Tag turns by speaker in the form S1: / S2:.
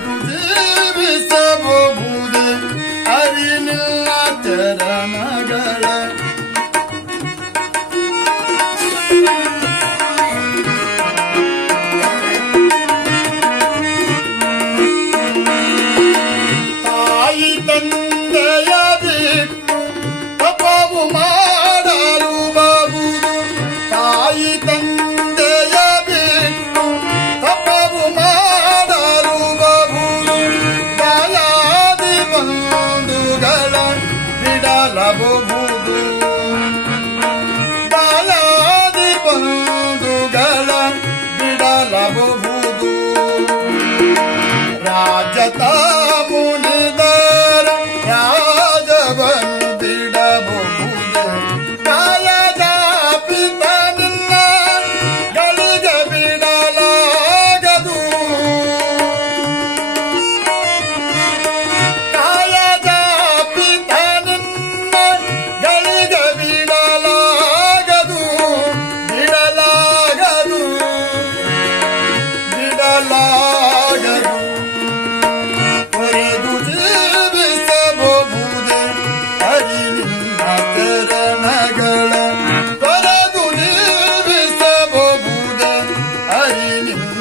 S1: துதே love you.